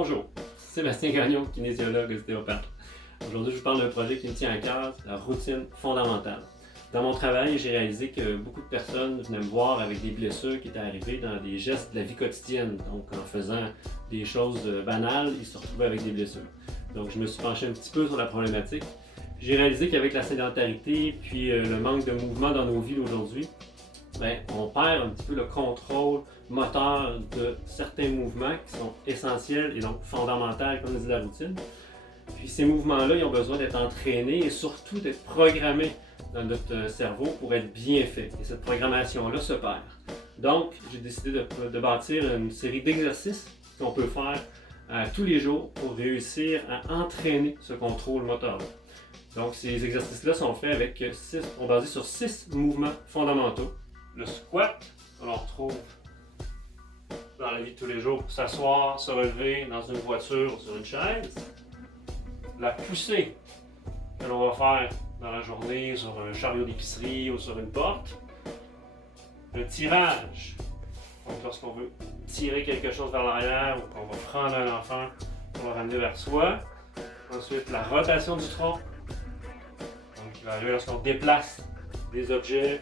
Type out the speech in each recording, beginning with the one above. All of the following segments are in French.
Bonjour, Sébastien Gagnon, kinésiologue ostéopathe. Aujourd'hui, je vous parle d'un projet qui me tient à cœur, la routine fondamentale. Dans mon travail, j'ai réalisé que beaucoup de personnes venaient me voir avec des blessures qui étaient arrivées dans des gestes de la vie quotidienne. Donc, en faisant des choses banales, ils se retrouvaient avec des blessures. Donc, je me suis penché un petit peu sur la problématique. J'ai réalisé qu'avec la sédentarité puis le manque de mouvement dans nos vies aujourd'hui, on perd un petit peu le contrôle moteur de certains mouvements qui sont essentiels et donc fondamentaux, comme dit la routine. Puis ces mouvements-là, ils ont besoin d'être entraînés et surtout d'être programmés dans notre cerveau pour être bien faits. Et cette programmation-là se perd. Donc, j'ai décidé de bâtir une série d'exercices qu'on peut faire tous les jours pour réussir à entraîner ce contrôle moteur-là. Donc, ces exercices-là sont basés sur 6 mouvements fondamentaux. Le squat, on le retrouve dans la vie de tous les jours pour s'asseoir, se relever dans une voiture ou sur une chaise. La poussée que l'on va faire dans la journée sur un chariot d'épicerie ou sur une porte. Le tirage, donc lorsqu'on veut tirer quelque chose vers l'arrière ou qu'on va prendre un enfant pour le ramener vers soi. Ensuite, la rotation du tronc, donc qui va arriver lorsqu'on déplace des objets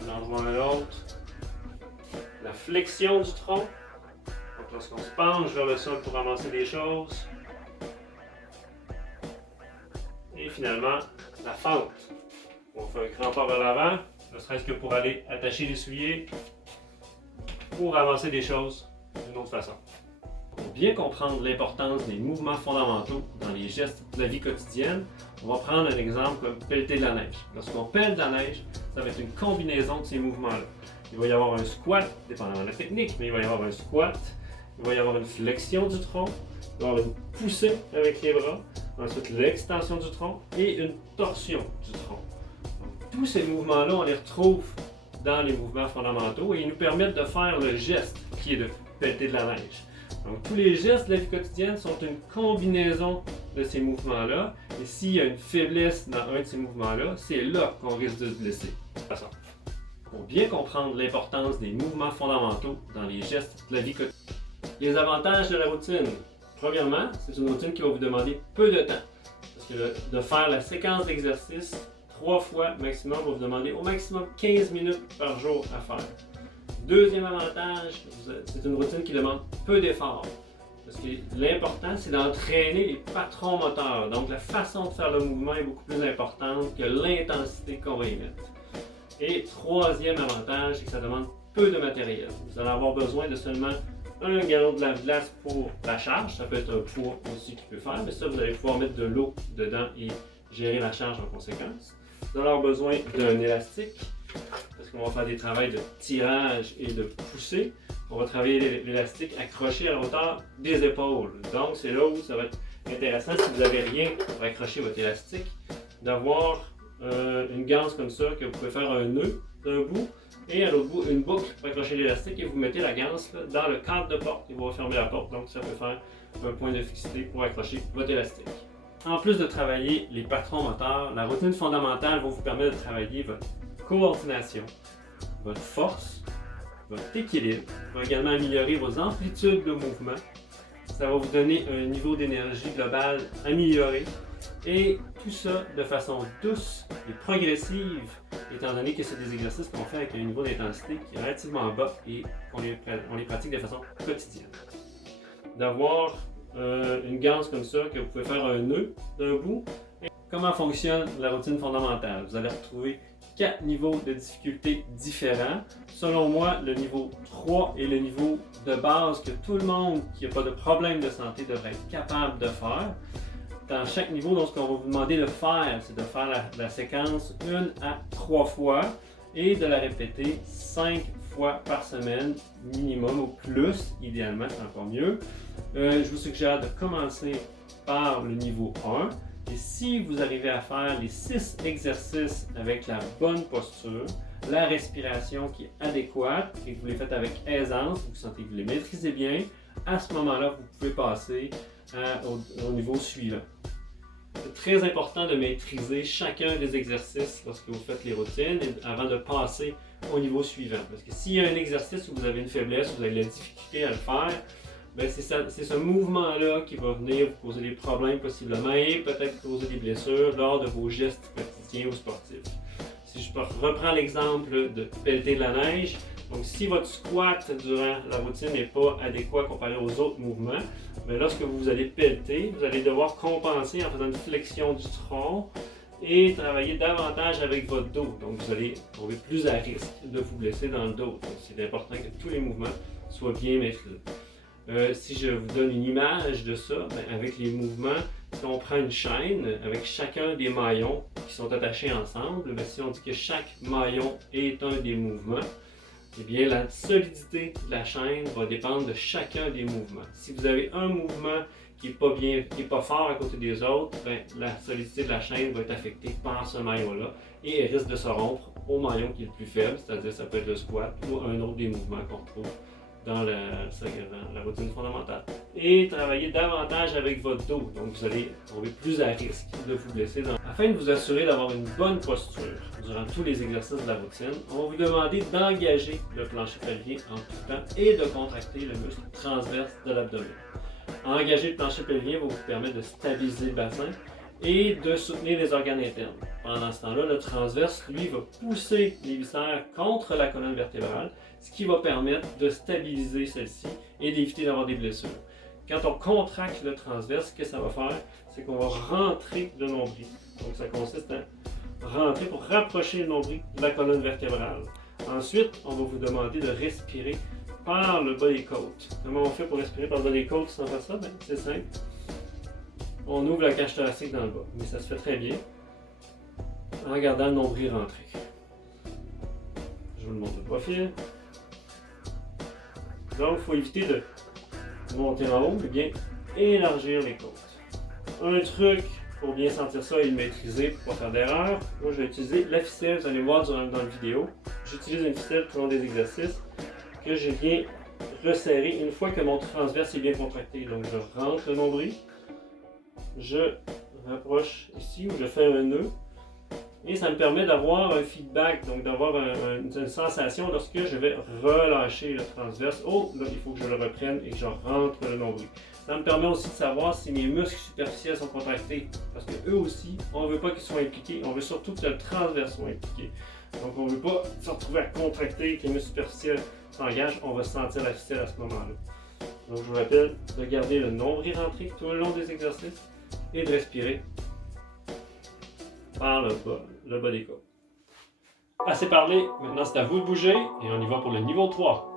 d'un endroit à l'autre. La flexion du tronc, donc lorsqu'on se penche vers le sol pour ramasser des choses. Et finalement, la fente. On fait un grand pas vers l'avant, ne serait-ce que pour aller attacher les souliers ou ramasser des choses d'une autre façon. Pour bien comprendre l'importance des mouvements fondamentaux dans les gestes de la vie quotidienne, on va prendre un exemple comme pelleter de la neige. Lorsqu'on pèle de la neige, ça va être une combinaison de ces mouvements-là. Il va y avoir un squat, dépendamment de la technique, mais il va y avoir un squat, il va y avoir une flexion du tronc, il va y avoir une poussée avec les bras, ensuite l'extension du tronc et une torsion du tronc. Donc, tous ces mouvements-là, on les retrouve dans les mouvements fondamentaux et ils nous permettent de faire le geste qui est de pelleter de la neige. Donc, tous les gestes de la vie quotidienne sont une combinaison de ces mouvements-là. Et s'il y a une faiblesse dans un de ces mouvements-là, c'est là qu'on risque de se blesser. Pour bien comprendre l'importance des mouvements fondamentaux dans les gestes de la vie quotidienne. Les avantages de la routine. Premièrement, c'est une routine qui va vous demander peu de temps. Parce que de faire la séquence d'exercices 3 fois maximum va vous demander au maximum 15 minutes par jour à faire. Deuxième avantage, c'est une routine qui demande peu d'efforts. Parce que l'important, c'est d'entraîner les patrons moteurs. Donc, la façon de faire le mouvement est beaucoup plus importante que l'intensité qu'on va y mettre. Et troisième avantage, c'est que ça demande peu de matériel. Vous allez avoir besoin de seulement un gallon de lave-glace pour la charge. Ça peut être un poids aussi qui peut faire, mais ça, vous allez pouvoir mettre de l'eau dedans et gérer la charge en conséquence. Vous allez avoir besoin d'un élastique. Parce qu'on va faire des travaux de tirage et de poussée. On va travailler l'élastique accroché à la hauteur des épaules. Donc, c'est là où ça va être intéressant, si vous n'avez rien pour accrocher votre élastique, d'avoir une ganse comme ça, que vous pouvez faire un nœud d'un bout, et à l'autre bout, une boucle pour accrocher l'élastique, et vous mettez la ganse là, dans le cadre de porte, et vous refermez la porte. Donc, ça peut faire un point de fixité pour accrocher votre élastique. En plus de travailler les patrons moteurs, la routine fondamentale va vous permettre de travailler votre coordination, votre force, votre équilibre, va également améliorer vos amplitudes de mouvement. Ça va vous donner un niveau d'énergie global amélioré et tout ça de façon douce et progressive, étant donné que c'est des exercices qu'on fait avec un niveau d'intensité qui est relativement bas et qu'on les pratique de façon quotidienne. D'avoir une ganse comme ça, que vous pouvez faire un nœud d'un bout. Comment fonctionne la routine fondamentale? Vous allez retrouver 4 niveaux de difficulté différents. Selon moi, le niveau 3 est le niveau de base que tout le monde qui n'a pas de problème de santé devrait être capable de faire. Dans chaque niveau, donc, ce qu'on va vous demander de faire, c'est de faire la séquence 1 à 3 fois et de la répéter 5 fois par semaine minimum, ou plus, idéalement, c'est encore mieux. Je vous suggère de commencer par le niveau 1. Et si vous arrivez à faire les 6 exercices avec la bonne posture, la respiration qui est adéquate et que vous les faites avec aisance, vous sentez que vous les maîtrisez bien, à ce moment-là, vous pouvez passer au niveau suivant. C'est très important de maîtriser chacun des exercices lorsque vous faites les routines avant de passer au niveau suivant. Parce que s'il y a un exercice où vous avez une faiblesse, où vous avez de la difficulté à le faire, ben c'est ce mouvement-là qui va venir vous causer des problèmes possiblement et peut-être causer des blessures lors de vos gestes quotidiens ou sportifs. Si je reprends l'exemple de pelleter de la neige, donc si votre squat durant la routine n'est pas adéquat comparé aux autres mouvements, mais lorsque vous allez pelleter, vous allez devoir compenser en faisant une flexion du tronc et travailler davantage avec votre dos. Donc vous allez trouver plus à risque de vous blesser dans le dos. Donc c'est important que tous les mouvements soient bien maîtrisés. Si je vous donne une image de ça, avec les mouvements, si on prend une chaîne avec chacun des maillons qui sont attachés ensemble, si on dit que chaque maillon est un des mouvements, eh bien la solidité de la chaîne va dépendre de chacun des mouvements. Si vous avez un mouvement qui n'est pas fort à côté des autres, la solidité de la chaîne va être affectée par ce maillon-là et elle risque de se rompre au maillon qui est le plus faible, c'est-à-dire ça peut être le squat ou un autre des mouvements qu'on retrouve dans la routine fondamentale. Et travailler davantage avec votre dos, donc vous allez trouver plus à risque de vous blesser. Afin de vous assurer d'avoir une bonne posture durant tous les exercices de la routine, on va vous demander d'engager le plancher pelvien en tout temps et de contracter le muscle transverse de l'abdomen. Engager le plancher pelvien va vous permettre de stabiliser le bassin et de soutenir les organes internes. Pendant ce temps-là, le transverse, lui, va pousser les viscères contre la colonne vertébrale, ce qui va permettre de stabiliser celle-ci et d'éviter d'avoir des blessures. Quand on contracte le transverse, ce que ça va faire, c'est qu'on va rentrer le nombril. Donc ça consiste à rentrer pour rapprocher le nombril de la colonne vertébrale. Ensuite, on va vous demander de respirer par le bas des côtes. Comment on fait pour respirer par le bas des côtes sans faire ça? C'est simple. On ouvre la cage thoracique dans le bas, mais ça se fait très bien en gardant le nombril rentré. Je vous le montre de profil. Donc, il faut éviter de monter en haut, mais bien élargir les côtes. Un truc pour bien sentir ça et le maîtriser pour ne pas faire d'erreur, moi je vais utiliser la ficelle, vous allez voir dans la vidéo. J'utilise une ficelle tout au long des exercices que je viens resserrer une fois que mon transverse est bien contracté. Donc, je rentre le nombril. Je rapproche ici où je fais un nœud et ça me permet d'avoir un feedback, donc d'avoir une sensation lorsque je vais relâcher le transverse. Oh, là il faut que je le reprenne et que je rentre le nombril. Ça me permet aussi de savoir si mes muscles superficiels sont contractés parce que eux aussi, on ne veut pas qu'ils soient impliqués, on veut surtout que le transverse soit impliqué. Donc on ne veut pas se retrouver à contracter, que les muscles superficiels s'engagent, on va sentir la ficelle à ce moment-là. Donc je vous rappelle de garder le nombril rentré tout le long des exercices et de respirer par le bas des côtes. Assez parlé, maintenant c'est à vous de bouger et on y va pour le niveau 3.